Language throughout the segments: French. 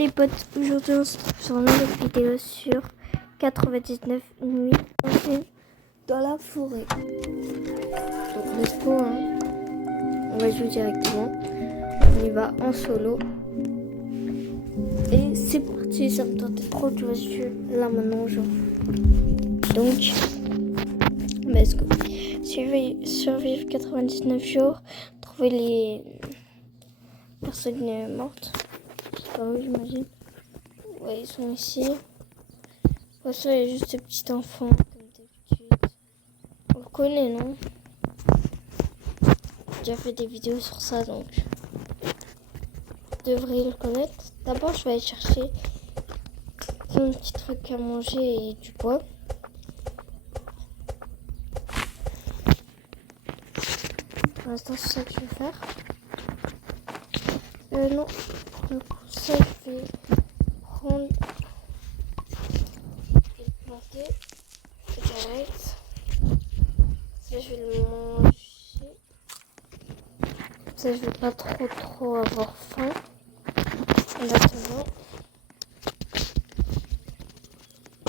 Les potes, aujourd'hui on se retrouve sur une nouvelle vidéo sur 99 nuits dans la forêt. Donc let's go, hein. On va jouer directement. On y va en solo. Et c'est parti, ça me tentait trop de jouer là maintenant genre. Donc, let's go. Survivre 99 jours, trouver les personnes mortes. Oui, j'imagine. Ouais, ils sont ici. Pour ça, il y a juste ce petit enfant, comme d'habitude. On le connaît, non? J'ai déjà fait des vidéos sur ça, donc je devrais le connaître. D'abord, je vais aller chercher un petit truc à manger et du bois. Pour l'instant, c'est ça que je vais faire. Non, pour le coup, ça, je vais prendre et le planter direct. Ça, je vais le manger. Ça, je vais pas trop avoir faim. En attendant,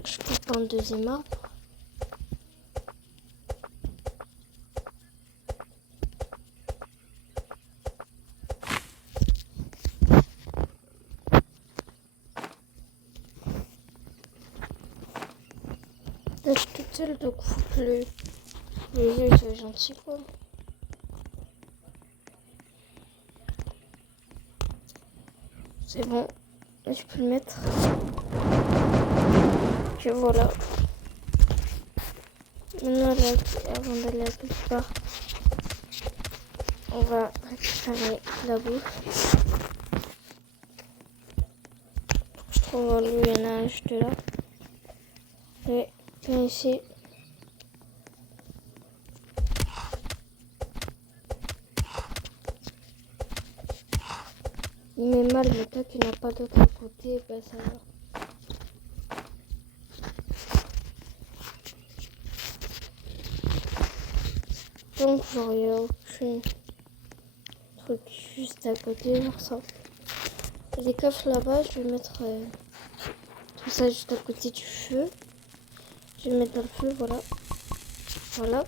je coupe un deuxième arbre. Là, je suis toute seule, donc faut que les yeux soient gentils, quoi. C'est bon, là, je peux le mettre. Et voilà. Maintenant, là, avant d'aller à quelque part, on va récupérer la bouffe. Je trouve lui, il y en a un juste là. Et bien ici. Il met mal, mais tant qu'il n'y en a pas d'autre à côté, ben ça va. Donc, genre, il n'y a aucun truc juste à côté, genre ça. Il y a des coffres là-bas, je vais mettre tout ça juste à côté du feu. Je vais mettre dans le feu, voilà. Voilà.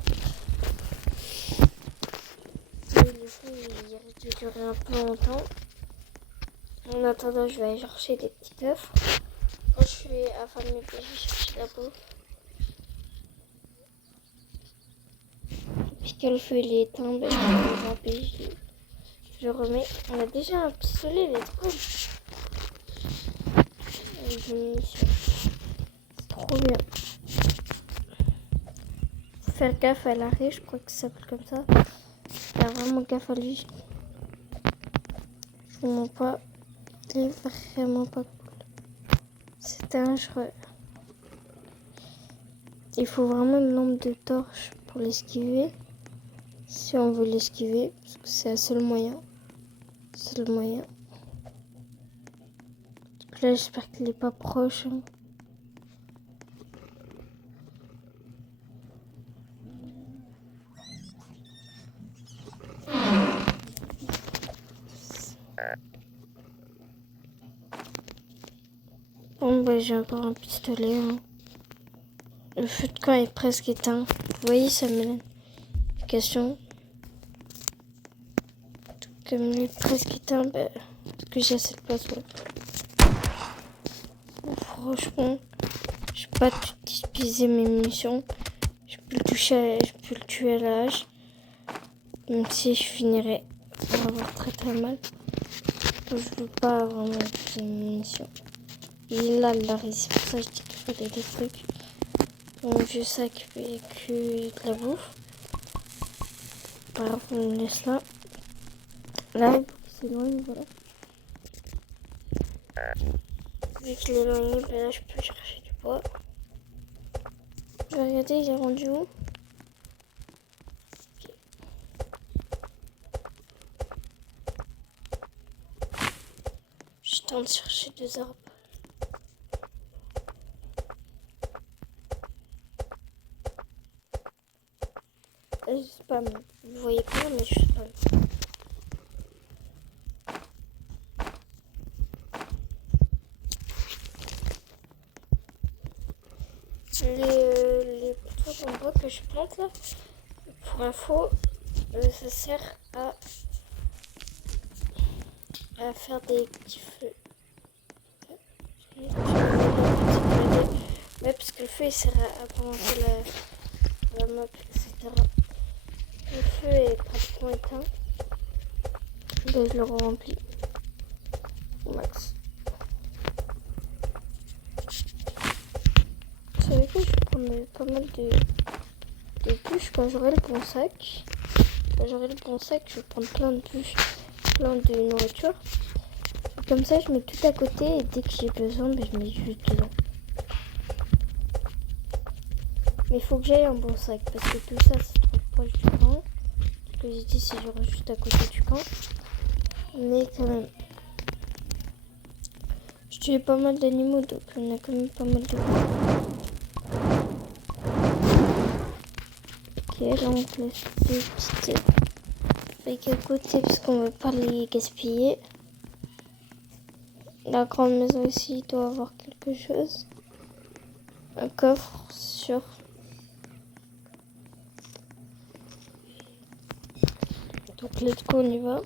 Et le feu, il risque de durer un peu longtemps. En attendant, je vais aller chercher des petits œufs. Quand je suis affamée, je vais chercher la bouffe. Puis que le feu il est éteint, ben, je vais le zapper, je le remets. On a déjà un pistolet, let's go. C'est trop bien. Faut faire gaffe à l'arrêt, je crois que ça s'appelle comme ça. Faire vraiment gaffe à lui. Je vous mens pas. Il est vraiment pas cool. C'est dangereux. Il faut vraiment une lampe de torche pour l'esquiver. Si on veut l'esquiver, parce que c'est le seul moyen. C'est le moyen. Donc là, j'espère qu'il est pas proche. Hein. Bon, bah, j'ai encore un pistolet. Hein. Le feu de camp est presque éteint. Vous voyez, ça me donne une question. Comme il est presque éteint, bah, parce que j'ai assez de place. Ouais. Franchement, je peux pas tout utiliser mes munitions. Je peux le tuer à la hache. Même si je finirais par avoir très mal. Je veux pas vraiment utiliser mes munitions. Il est là, Larry, c'est pour ça que je dis qu'il fallait des trucs. Mon vieux sac avec de la bouffe. Par exemple, on le laisse là. Là, c'est loin, voilà. Vu qu'il est éloigné, ben là, je peux chercher du bois. Je vais regarder, il est rendu où? Okay. Je tente de chercher deux arbres. Je sais pas, mais vous voyez pas, mais je sais pas. Les poteaux en bois que je plante là, pour info, ça sert à faire des petits feux. Ouais, parce que le feu il sert à commencer la map, etc. Le feu est pratiquement éteint. Ben, je le remplis au max. Vous savez quoi, je vais prendre pas mal de bûches quand j'aurai le bon sac. Quand j'aurai le bon sac, je vais prendre plein de bûches, plein de nourriture. Et comme ça, je mets tout à côté et dès que j'ai besoin, ben, je mets juste dedans. Mais il faut que j'aille un bon sac parce que tout ça, c'est trop proche du camp. Ce que j'ai dit, c'est genre juste à côté du camp. Mais quand même, je tuais pas mal d'animaux, donc on a quand même pas mal de bois. Ok, là on place des petites feuilles à côté parce qu'on veut pas les gaspiller. La grande maison aussi doit avoir quelque chose. Un coffre sur. Donc let's go, on y va.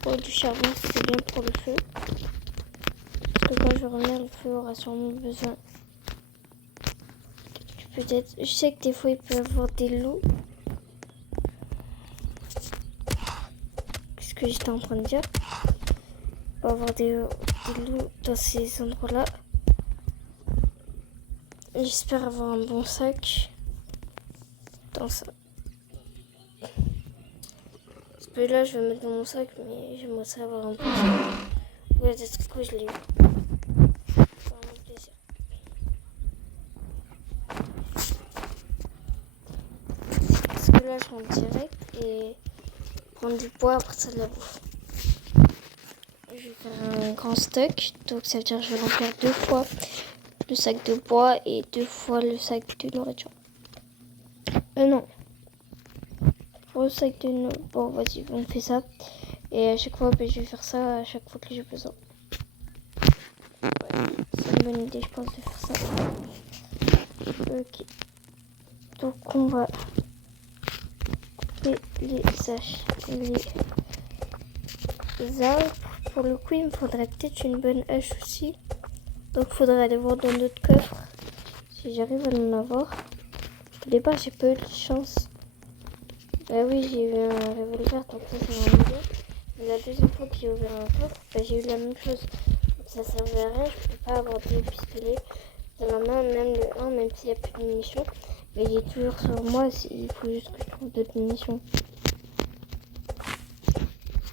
Pour du charbon, c'est bien pour le feu. Parce que quand je vais revenir, le feu aura sûrement besoin. Peut-être. Je sais que des fois il peut y avoir des loups. Qu'est-ce que j'étais en train de dire? Il peut y avoir des loups dans ces endroits-là. J'espère avoir un bon sac dans ça. Parce que là, je vais mettre dans mon sac, mais j'aimerais savoir un bon sac. Ouais, c'est quoi, je l'ai eu. C'est vraiment plaisir. Parce que là, je rentre direct et prendre du bois, après ça de la bouffe. Je vais faire un grand stock, donc ça veut dire que je vais remplir 2 fois le sac de bois et 2 fois le sac de nourriture. Non. Pour le sac de nourriture, bon vas-y, on fait ça. Et à chaque fois, ben, je vais faire ça à chaque fois que j'ai besoin. Ouais, c'est une bonne idée, je pense, de faire ça. Ok. Donc on va couper les arbres. Pour le coup, il me faudrait peut-être une bonne hache aussi. Donc il faudrait aller voir dans d'autres coffres si j'arrive à en avoir. Au départ, j'ai pas eu de chance. Bah oui, j'ai eu un revolver, donc ça c'est vraiment bien. Mais la deuxième fois que j'ai ouvert un coffre, bah, j'ai eu la même chose. Donc ça servait à rien, je peux pas avoir 2 pistolets dans la main, même le 1, même s'il n'y a plus de munitions. Mais il est toujours sur moi, il faut juste que je trouve d'autres munitions.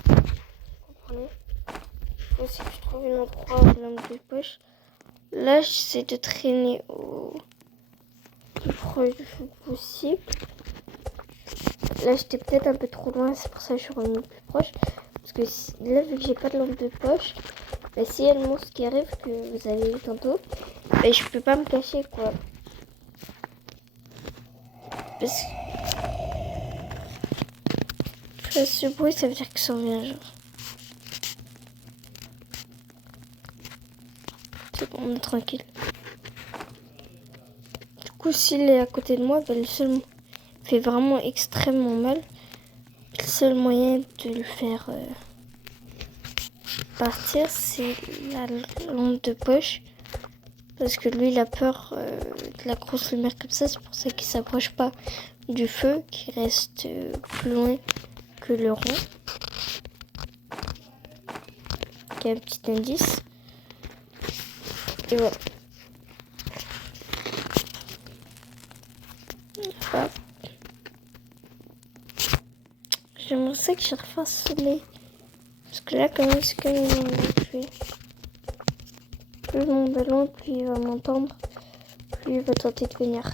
Vous comprenez? Il faut aussi que je trouve une endroit où lampe de poche. Là, j'essaie de traîner au plus proche du feu possible. Là, j'étais peut-être un peu trop loin, c'est pour ça que je suis revenue plus proche. Parce que là, vu que j'ai pas de lampe de poche, bah, s'il y a le monstre qui arrive, que vous avez vu tantôt, bah, je peux pas me cacher, quoi. Parce que ce bruit, ça veut dire que ça vient, genre. C'est bon, on est tranquille. Du coup, s'il est à côté de moi, bah, le seul fait vraiment extrêmement mal. Le seul moyen de le faire partir, c'est la lampe de poche. Parce que lui, il a peur de la grosse lumière comme ça. C'est pour ça qu'il s'approche pas du feu, qui reste plus loin que le rond. Il y a un petit indice. Et voilà. Hop. J'aimerais ça que je refasse soleil. Parce que là, quand même, c'est quand même tué. Plus mon ballon, plus il va m'entendre, plus il va tenter de venir.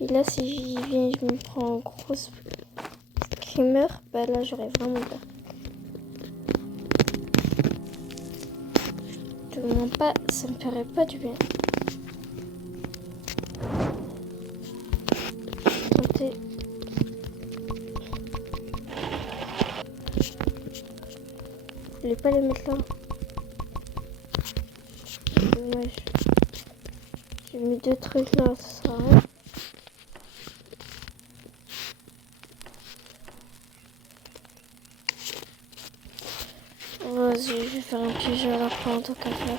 Et là, si j'y viens, je me prends un gros screamer, bah là, j'aurais vraiment peur. Je te mens pas, ça me ferait pas du bien. Je voulais pas les mettre là. Dommage. J'ai mis 2 trucs là, ça sert à rien. Vas-y, je vais faire un piège à lapin en tant qu'à faire.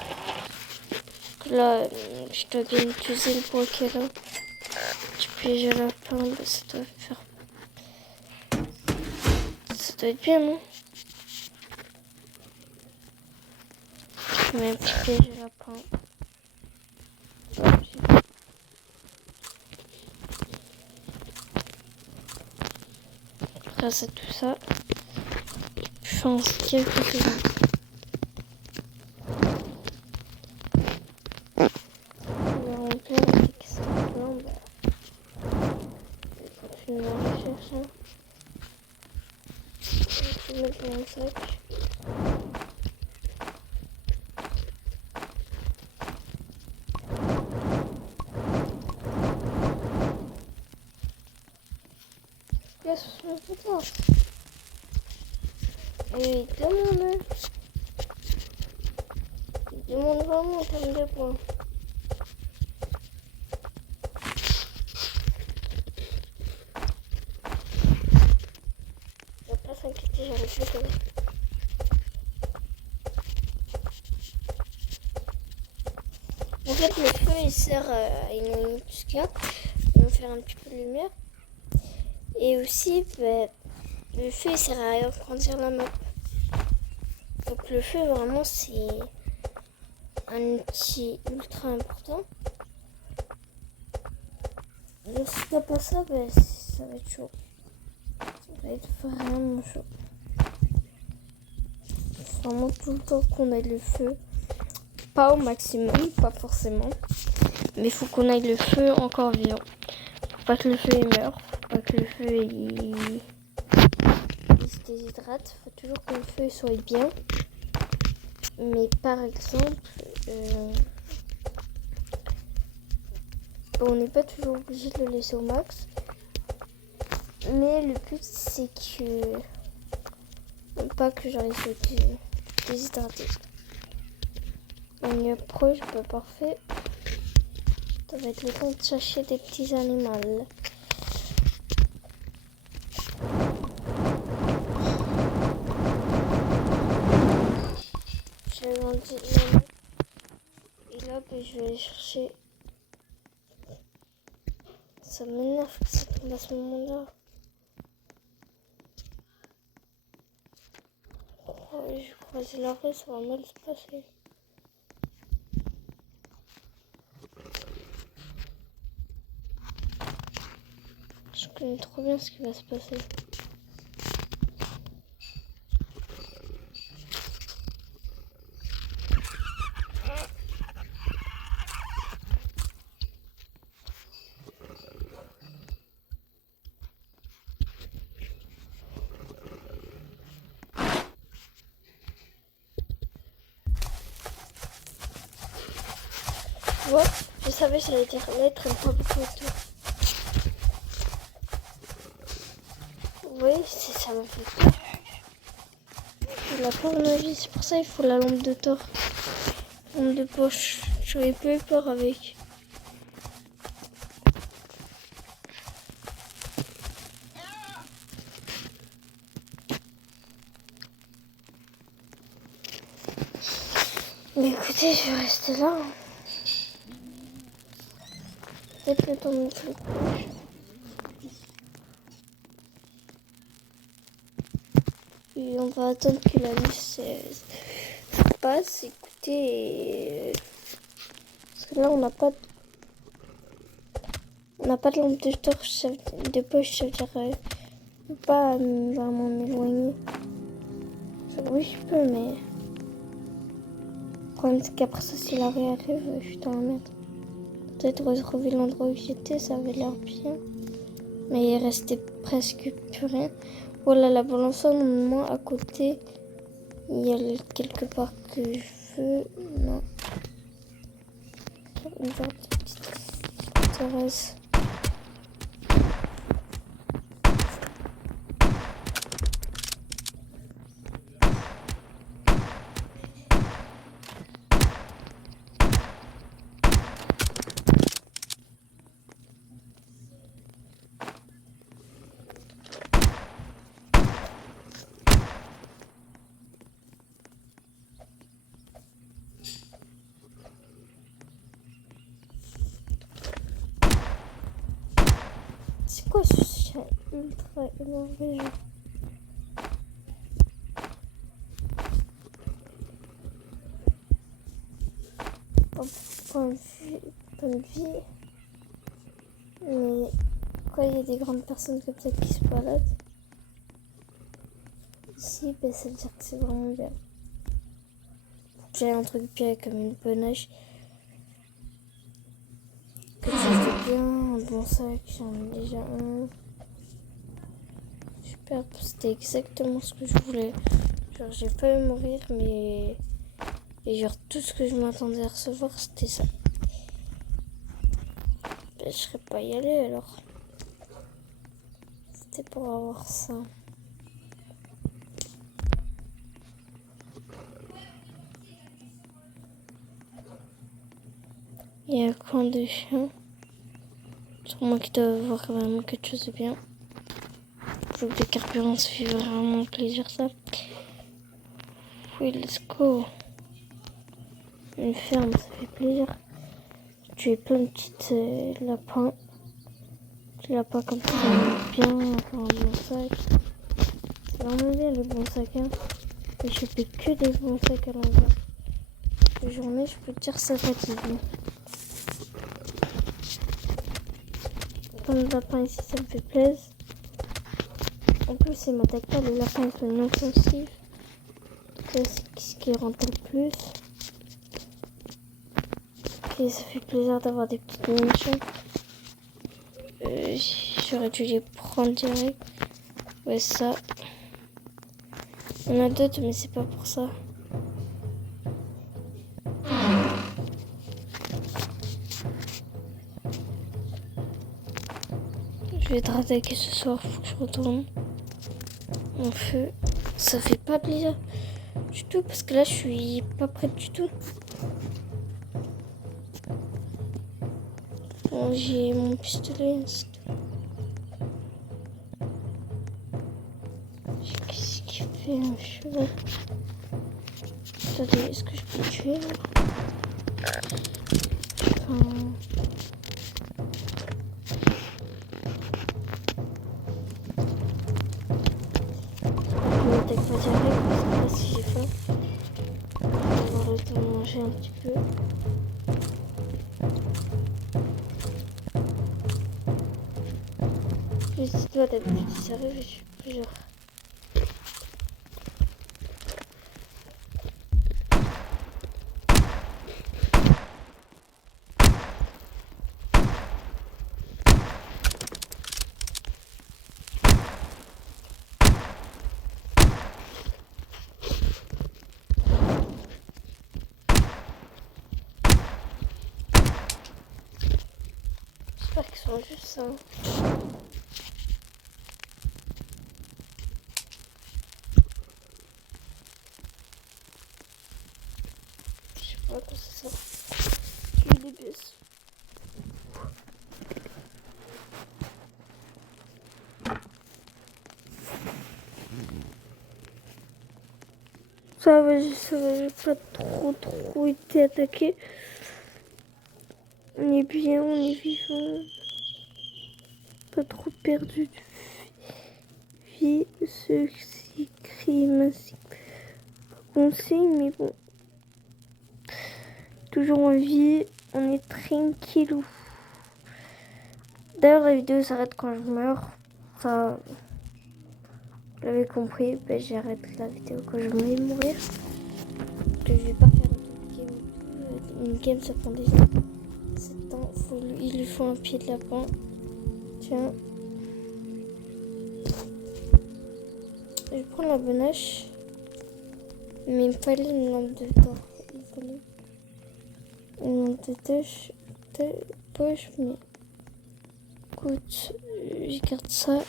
Là, je dois bien utiliser le broquet là. Du piège à lapin, bah, ça doit faire. Ça doit être bien, non? Je mets un petit piège à lapin. Grâce à tout ça, je fais en quelques secondes. On va remplir avec ça. Là, je vais aller chercher. Je vais mettre dans mon sac. Là, ce sont les photos. Et il demande vraiment en termes de points. Il ne faut pas s'inquiéter, j'en ai plus que ça. En fait, le feu il sert à illuminer tout ce qu'il y a, il va faire un petit peu de lumière. Et aussi, le feu il sert à agrandir la map. Donc le feu vraiment c'est un outil ultra important. Donc si t'as pas ça, ça va être chaud. Ça va être vraiment chaud. C'est vraiment tout le temps qu'on ait le feu. Pas au maximum, pas forcément. Mais il faut qu'on ait le feu encore vivant. Faut pas que le feu il meure. Faut pas que le feu il se déshydrate. Faut toujours que le feu soit bien. Mais par exemple, on n'est pas toujours obligé de le laisser au max. Mais le but c'est que pas que j'arrive à déshydrater. On est proche, pas parfait. Ça va être le temps de chercher des petits animaux. J'ai grandi là. Et là, je vais aller chercher. Ça m'énerve que ça tombe à ce moment-là. Oh, je croise la rue, ça va mal se passer. Je connais trop bien ce qui va se passer. Ouais, je savais que j'allais dire lettre et pas beaucoup de tout. Oui, ça m'a fait peur. Il a peur de ma vie, c'est pour ça qu'il faut la lampe de Thor. Lampe de poche, j'aurais pas eu peur avec. Mais écoutez, je vais rester là. Peut-être le temps de mettre le couche. Et on va attendre que la nuit se passe. Écoutez, parce que là on n'a pas de lampe de torche de poche, ça veut dire je peux pas vraiment m'éloigner. Oui, je peux, mais le problème c'est qu'après ça, si la rue arrive, je suis dans la merde. Peut-être retrouver l'endroit où j'étais, ça avait l'air bien. Mais il restait presque plus rien. Voilà la balançoire, normalement à côté, il y a quelque part que je veux. Non. Une sorte de petite terrasse. Pourquoi ce chien ultra énervé? Point de vie. Mais quand il y a des grandes personnes comme ça qui se baladent ici, ben, ça veut dire que c'est vraiment bien. J'ai un truc bien comme une panache. Quelque chose de bien, un bon sac, j'en ai déjà un. Super, c'était exactement ce que je voulais. Genre j'ai failli mourir, mais et genre tout ce que je m'attendais à recevoir c'était ça. Ben, je serais pas y aller alors. C'était pour avoir ça. Il y a un coin de chien. Sûrement qu'il doit avoir quand même quelque chose de bien. Faut que le carburant, ça fait vraiment plaisir ça. Oui, let's go. Une ferme, ça fait plaisir. Tu es plein de petits lapins. Petits lapins comme ça, bien, enfin un bon sac. C'est vraiment bien le bon sac. Hein. Et je fais que des bons sacs à l'envers. La journée, je peux te dire, ça fatigue. Plein de lapins ici, ça me fait plaisir. En plus, ils m'attaquent pas, les lapins ils sont inoffensifs. C'est ce qui rend le plus. Et ça fait plaisir d'avoir des petites munitions. J'aurais dû les prendre direct. Ouais, ça. Il y en a d'autres, mais c'est pas pour ça. Je vais te rattaquer ce soir, faut que je retourne. Mon feu, ça fait pas plaisir du tout parce que là je suis pas prête du tout. Bon, j'ai mon pistolet. Qu'est-ce qu'il fait un cheval? Attendez, est-ce que je peux le tuer là? Je m'attaque pas direct parce que là si j'ai faim, on va avoir le temps de manger un petit peu. Juste toi d'habitude ça arrive, je suis plus genre. J'espère qu'ils sont juste ça. Je sais pas quoi c'est ça. J'ai des bus. Ça va, j'ai pas trop été attaqué. On est bien, on est vivant. Pas trop perdu de vie. Ceux-ci crient ainsi conseil, mais bon. Toujours en vie, on est tranquillou. D'ailleurs, la vidéo s'arrête quand je meurs. Ça, vous l'avez compris, ben, j'arrête la vidéo quand je vais mourir. Que je vais pas faire une game, ça prend déjà 7 ans. Il lui faut un pied de lapin. Tiens. Je vais prendre la bonache. Mais il me fallait une lampe de torche. Il fallait une lampe de poche. Mais écoute, je garde ça.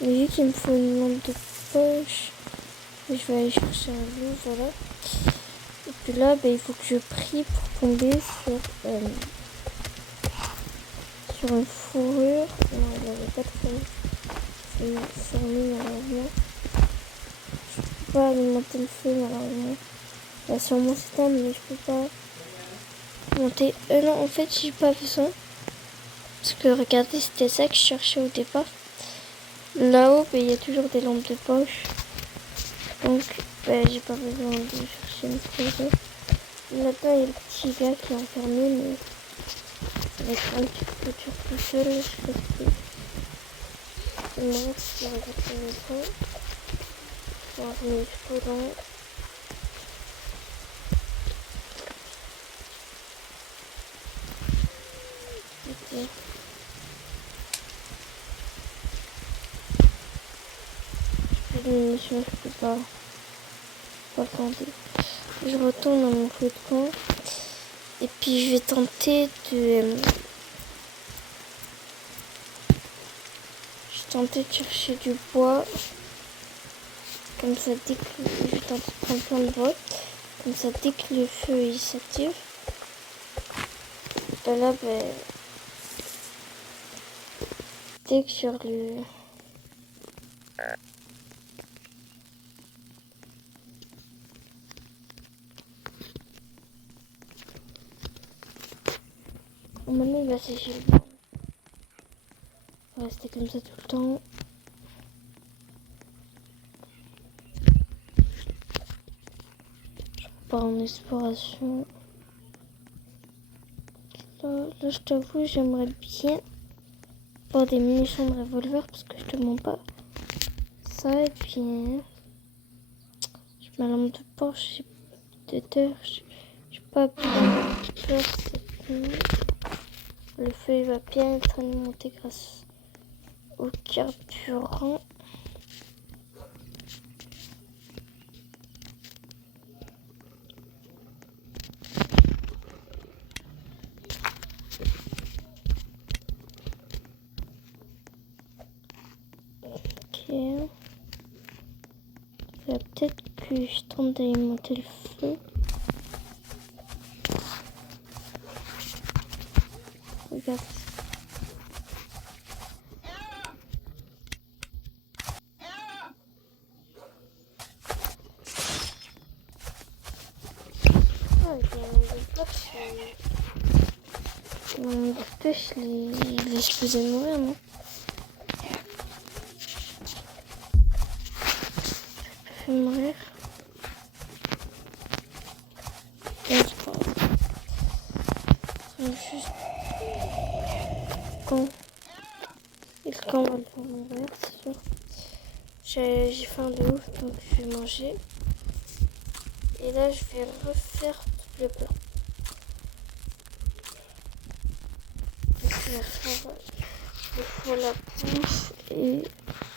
Mais vu qu'il me faut une lampe de poche, je vais aller chercher un loup, voilà. Et puis là, ben, il faut que je prie pour tomber sur une fourrure. Non, il n'avait pas de fourrure. C'est fermé malheureusement. Je peux pas alimenter le feu malheureusement. Il y a sûrement s'éteindre, mais je peux pas monter. Non, en fait, j'ai pas besoin. Parce que regardez, c'était ça que je cherchais au départ. Là-haut, il y a toujours des lampes de poche. Donc, j'ai pas besoin de chercher une série. Là-bas, il y a le petit gars qui est enfermé, mais avec un petit peu tout seul, je sais plus. Moi, si on regarde le maison, on va venir jusqu'au long. Ok. Plus de munitions, je peux pas tenter. Je retourne à mon feu de camp. Et puis je vais tenter de... chercher du bois. Comme ça, dès que... Je vais tenter de prendre plein de bois. Comme ça, dès que le feu il s'active. Là, dès que sur le... Maintenant, il va sécher le bois. On va rester comme ça tout le temps. Je repars en exploration. Là, je t'avoue, j'aimerais bien avoir des munitions de revolver parce que je te mens pas. Ça, et puis je mets la lampe de poche, j'ai pas bien peur cette nuit. Le feu il va bien être alimenté grâce au carburant. Ok. Il va peut-être que je tente d'alimenter le feu. Regarde. Oh, il y a un de poche. Mon pêche, il est supposé mourir, non? Je peux mourir. Juste quand et le camp va le faire mourir, c'est sûr. J'ai faim de ouf, donc je vais manger. Et là, je vais refaire tout le plat. Je vais faire le four, la bouffe et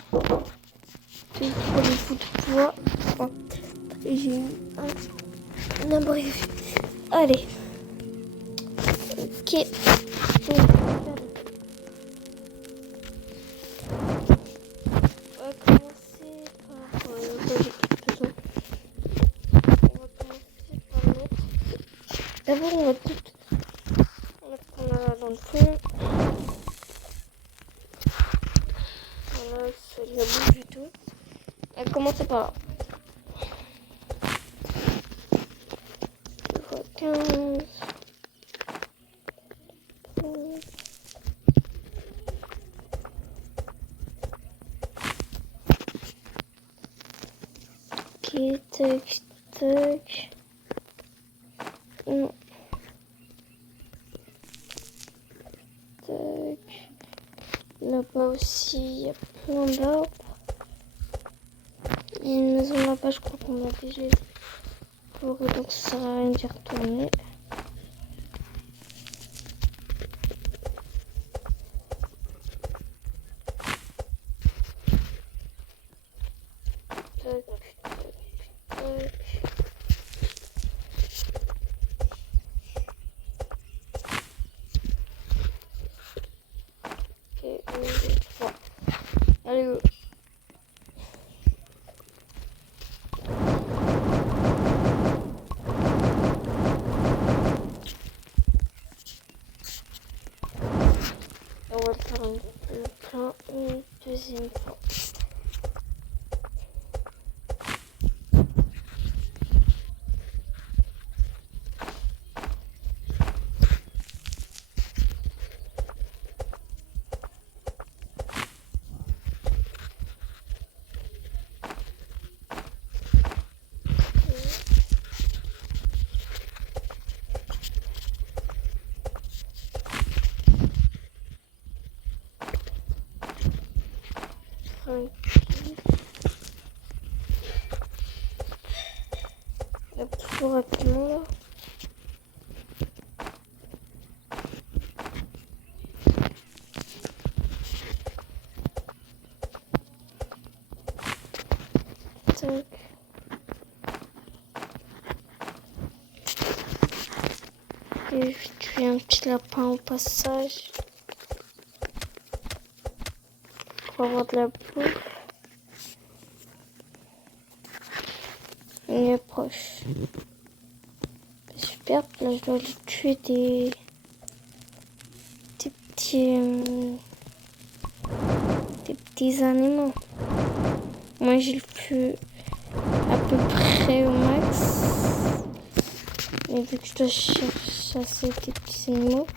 tout pour les bouts de bois. Oh. Et j'ai mis un abrégé. Allez. Ok. Donc, on va commencer par d'abord, on va prendre dans le feu. Voilà, c'est de la bouffe du tout. On va commencer par là. 15. Ok, tac, tac. Tac. Là-bas aussi, il y a plein d'arbres. Il y a une maison là-bas, je crois qu'on a déjà exploré, donc ça sert à rien d'y retourner. Tac, tac, tac. Ok, 1, 2, 3. Allez, go. On va le faire le plein une deuxième fois. tranquille. Là, plus rapidement là. Tac. Et je tue un petit lapin au passage. Pour avoir de la bouffe. Il est proche. Super, là je dois lui tuer des petits animaux. Moi j'ai le plus à peu près au max. Mais vu que je dois chasser des petits animaux,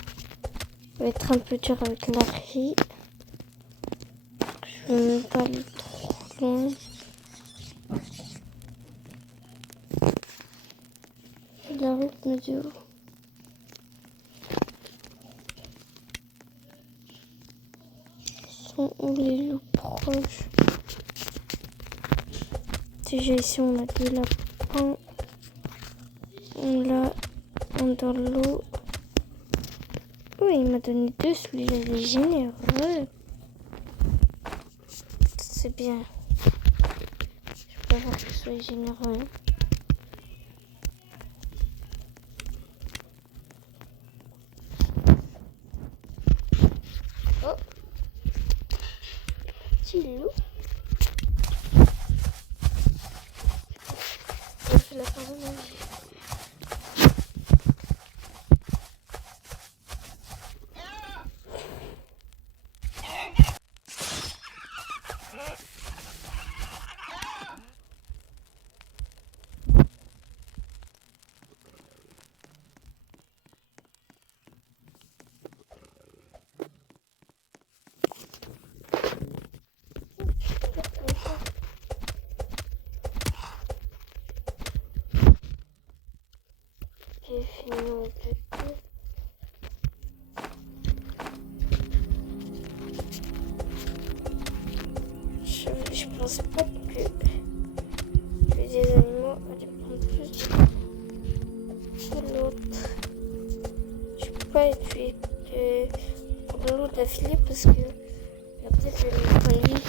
ça va être un peu dur avec Larry. Je veux même pas aller trop loin. La route me dit où? Sont où les loups proches? Déjà ici on a deux lapins. On l'a dans l'eau. Oh, il m'a donné deux, celui-là il est généreux. C'est bien. Je peux voir qu'il soit généreux. Oh, petit loup. Je fais la fin de ma vie. J'ai fini mon petit. Je pense pas que les animaux allaient prendre plus que l'autre. Je peux pas les tuer pour l'autre d'affilée parce que peut-être que les points de vie.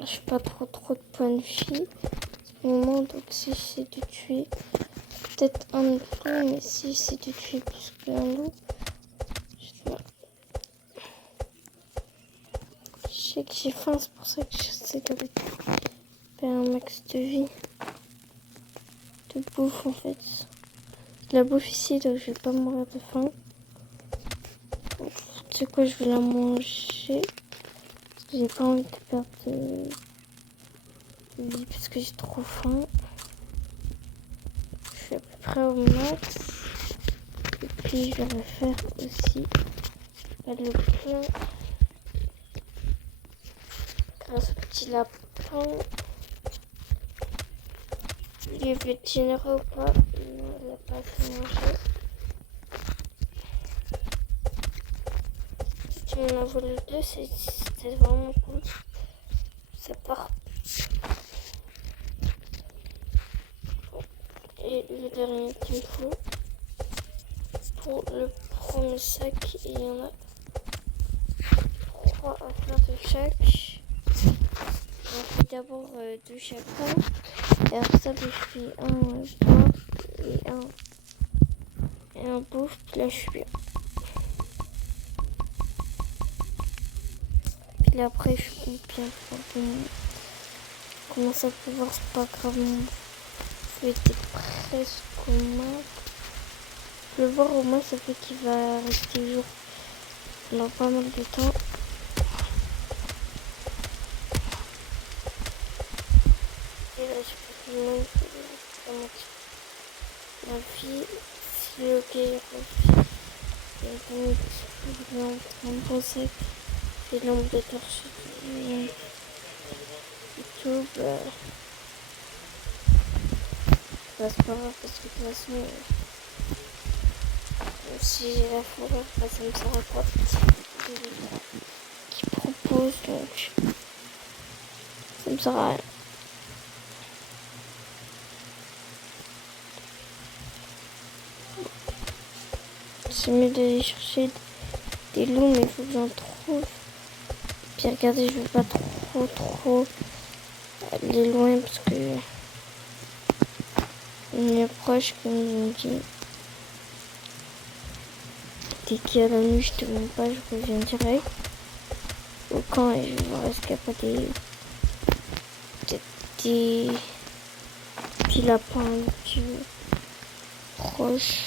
Je suis pas trop de points de vie. Au moment donc si j'essaie de tuer peut-être un loup, mais si j'essaie de tuer plus qu'un loup, je sais que j'ai faim, c'est pour ça que j'essaie de récupérer un max de vie, de bouffe en fait. De la bouffe ici donc je vais pas mourir de faim. Tu sais quoi, je vais la manger parce que j'ai pas envie de perdre de vie parce que j'ai trop faim. Je suis à peu près au max. Et puis je vais refaire aussi le plein grâce au petit lapin. Il veut être généreux ou pas? Non, il n'a pas assez mangé. Si tu m'en as volé deux, c'était vraiment cool. Ça part. Et le dernier qu'il me faut pour le premier sac, il y en a 3 à faire de chaque. On fait d'abord deux chacun. Et après ça, je fais un bois et un bouffe. Puis là, je suis bien. Puis là, après, je compte bien pour comment ça peut voir, c'est pas grave. Je était presque au max. Le voir au moins, ça fait qu'il va rester jour pendant pas mal de temps. Et là, je peux tout le monde la vie. Si le gars refait, il y a un bon sac. Des lampes de torche et tout. C'est pas grave parce que de toute façon, si j'ai la fourrure, ça me sert à quoi qui propose. pause, donc ça me sert à rien. C'est mieux d'aller chercher des loups, mais il faut que j'en trouve. Puis regardez, je veux pas trop aller loin parce que on approche, comme on dit. Dès qu'il y a la nuit, je te montre pas, je reviens direct au camp et je vais voir est-ce qu'il n'y a pas des petits lapins plus proches.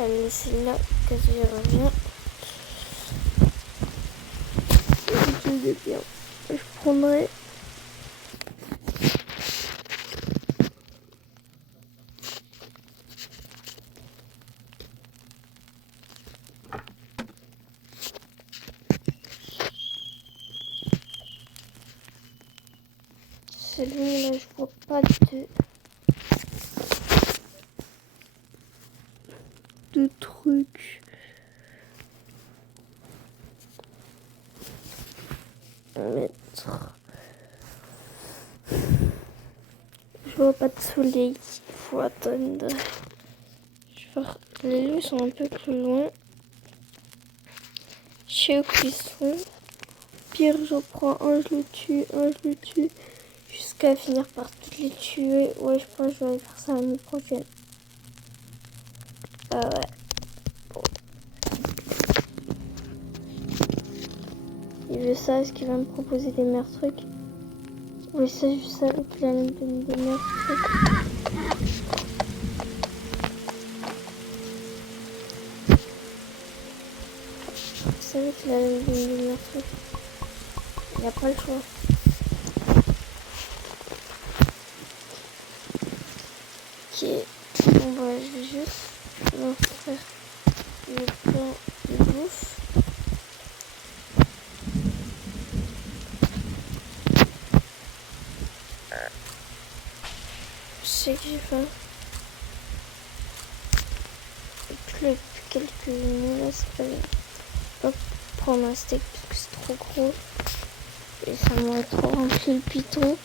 Allez, c'est là que je reviens. Je bien. Je prendrai. Celui-là, je vois pas de trucs. Mettre. Je vois pas de soleil. Il faut attendre. Je vais voir. Les loups sont un peu plus loin. Je sais où ils sont. Pire, j'en prends un, je le tue. Jusqu'à finir par toutes les tuer. Ouais, je pense que je vais faire ça l'année prochaine. Ah ouais. Bon. Il veut ça, est-ce qu'il va me proposer des meilleurs trucs? Oui, ça, je savais qu'il allait me donner des meilleurs trucs. Je savais qu'il allait me donner des meilleurs trucs. Il n'a pas le choix. Ok. Bon bah, je vais juste leur faire le pain de bouffe. Je sais que j'ai faim. Et puis là, depuis quelques minutes, là, c'est pas bien. Je peux pas prendre un steak parce que c'est trop gros. Et ça m'aurait trop rempli le piton.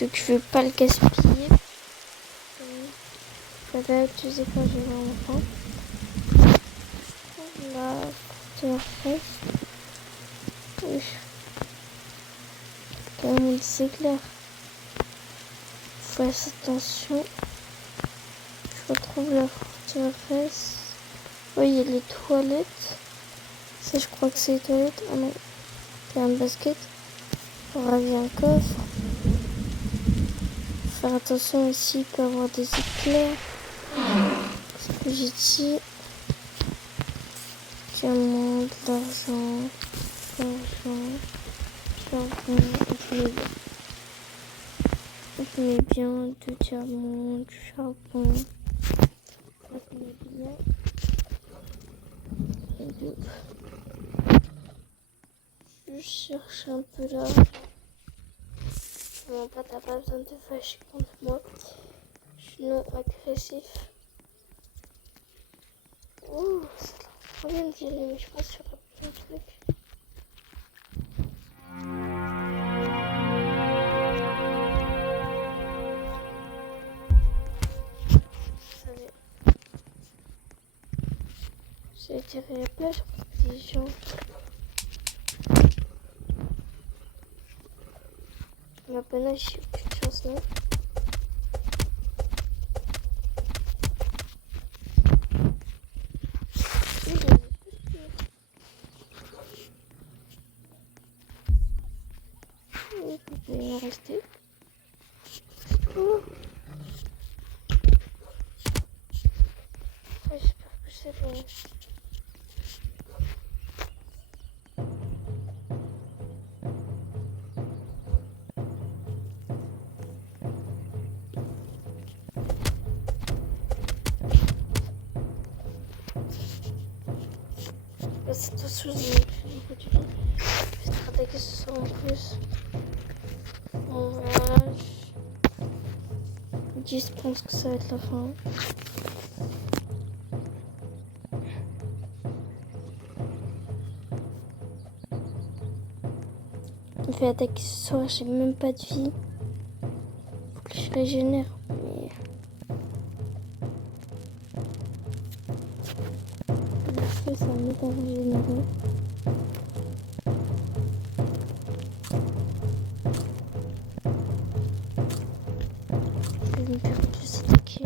Donc je veux pas le gaspiller. Je vais l'utiliser quand j'ai vraiment faim. Là, c'est la fraise. Oui. Quand même, c'est clair. Fasse attention. Je retrouve la forteresse. Oui, il y a les toilettes. Ça, je crois que c'est les toilettes. Ah non, il y a un basket. On ravit un coffre. Faire attention ici, il peut y avoir des éclairs. Ce que j'ai dit. Diamant, de l'argent. Charbon. Je mets bien du diamant, du charbon. Je mets bien. Je cherche un peu là. Mon pote n'a pas besoin de fâcher contre moi. Je suis non agressif. Ouh, c'est trop bien de virer, mais je pense qu'il y aura plein de trucs. J'ai tiré la plage pour des gens. Ma panache, j'ai plus de chance, non? Il va en rester. Oh. J'espère que c'est bon. chose de du vin. Je vais attaquer ce soir en plus. Bon, voilà. Je pense que ça va être la fin. Je vais attaquer ce soir, j'ai même pas de vie. Faut que je régénère. Mais... le feu, ça m'aide à régénérer. Je vais me faire plus attaquer.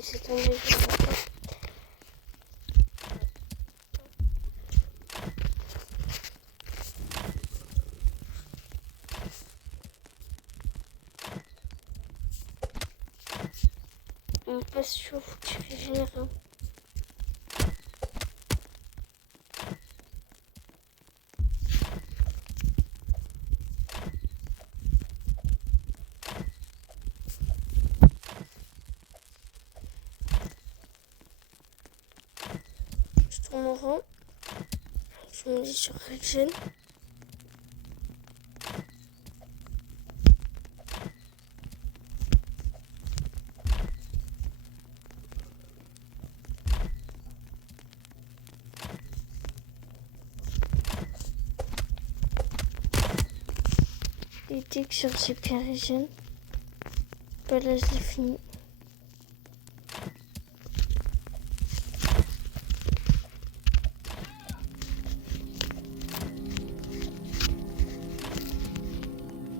C'est tombé, je vais voir. On passe chaud, faut que je régénère. Je tourne en rond. Je me dis sur régène. Et dès que sur GP régène, bah là je l'ai fini.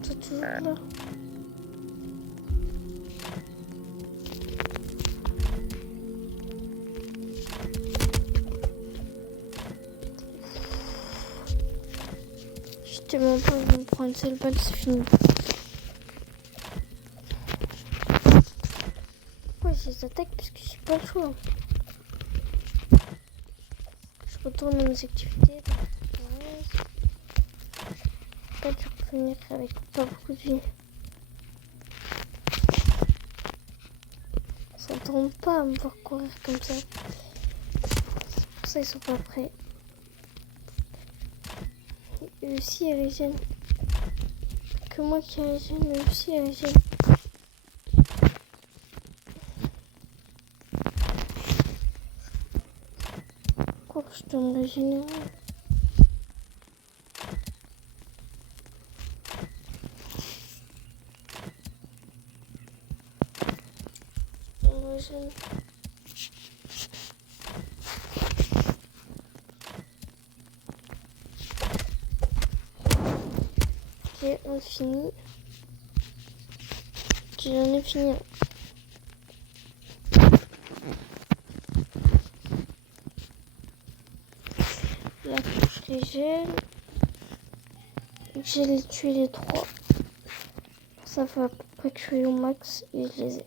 T'es toujours là? Je te demande pas, je vais me prendre une seule balle, c'est fini. Pourquoi je les attaque? Parce que j'ai pas le choix. Je retourne dans mes activités. Pas dur de revenir avec pas beaucoup de vie. Ça ne tombe pas à me voir courir comme ça. C'est pour ça qu'ils sont pas prêts. Eux aussi ils régènent. Que moi qui régène, eux aussi ils régènent. Pourquoi je dois me régénérer? On régène. Ok, on finit. J'en ai fini. Là, je régène. J'ai tué les 3. Ça fait à peu près que je suis au max et je les ai.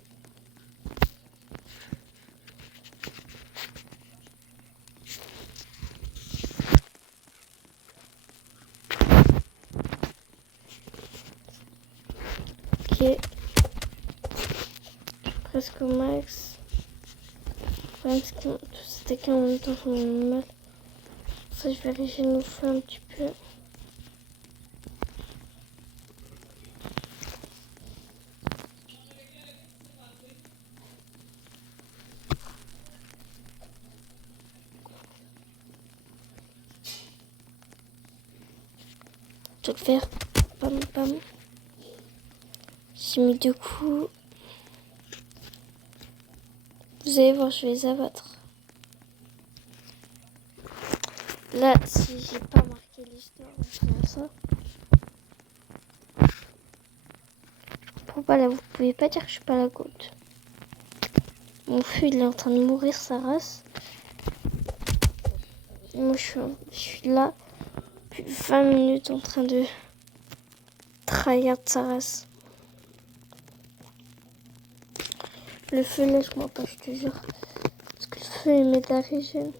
Ok. Presque au max. Le problème c'est que tous attaquer en même temps ça me mal. Pour ça je vais régénérer le feu un petit peu. Je vais le faire. Bam bam. J'ai mis 2 coups. Vous allez voir, je vais les abattre. Là, si j'ai pas marqué l'histoire, on ça. Pourquoi là, vous pouvez pas dire que je suis pas à la côte. Mon feu, il est en train de mourir, sa race. Moi, je suis là depuis 20 minutes en train de trahir sa race. Le feu, lâche-moi pas, je te jure. Parce que le feu, il met de la régène.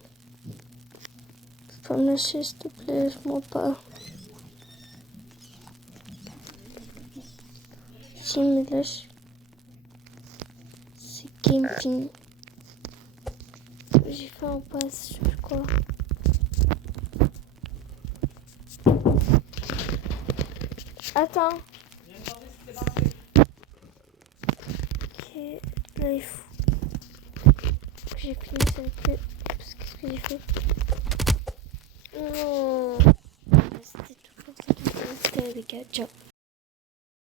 peux me laisser, s'il te plaît, laisse-moi pas. Si me laisse, c'est game fini. J'ai fait un pass, je crois. Attends. Ok, là il faut que j'ai fini cette queue. Parce que qu'est-ce que j'ai fait? Non. C'était tout pour cette vidéo. C'était les gars. Ciao.